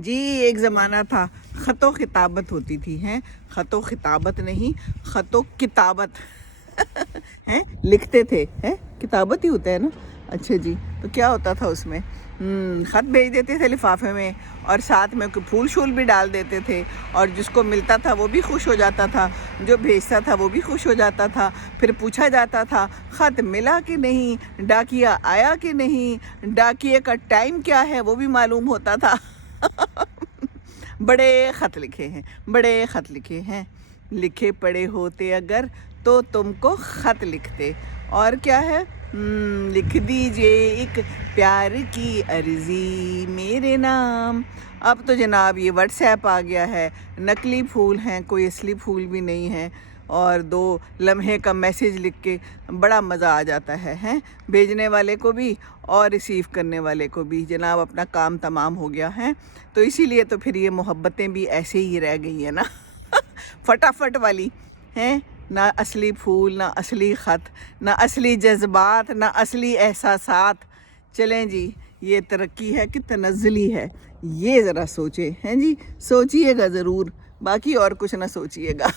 जी एक ज़माना था ख़तो खिताबत होती थी हैं, ख़तो खिताबत नहीं ख़तो किताबत हैं, लिखते थे हैं, किताबत ही होता है ना। अच्छा जी, तो क्या होता था उसमें? ख़त भेज देते थे लिफाफे में और साथ में कोई फूल शूल भी डाल देते थे और जिसको मिलता था वो भी खुश हो जाता था, जो भेजता था वो भी खुश हो जाता था। फिर पूछा जाता था ख़त मिला कि नहीं, डाकिया आया कि नहीं, डाकिए का टाइम क्या है वो भी मालूम होता था। बड़े ख़त लिखे हैं, बड़े ख़त लिखे हैं, लिखे पढ़े होते अगर तो तुमको ख़त लिखते। और क्या है? लिख दीजिए एक प्यार की अर्ज़ी मेरे नाम। अब तो जनाब ये व्हाट्सएप आ गया है, नकली फूल हैं, कोई असली फूल भी नहीं है और 2 लम्हे का मैसेज लिख के बड़ा मज़ा आ जाता है, हैं? भेजने वाले को भी और रिसीव करने वाले को भी। जनाब अपना काम तमाम हो गया है, तो इसीलिए तो फिर ये मोहब्बतें भी ऐसे ही रह गई हैं ना। फटाफट वाली हैं, ना असली फूल, ना असली ख़त, ना असली जज्बात, ना असली एहसासात। चलें जी, ये तरक्की है कि तनज़्ज़ुली है, ये ज़रा सोचें हैं जी, सोचिएगा ज़रूर, बाकी और कुछ ना सोचिएगा।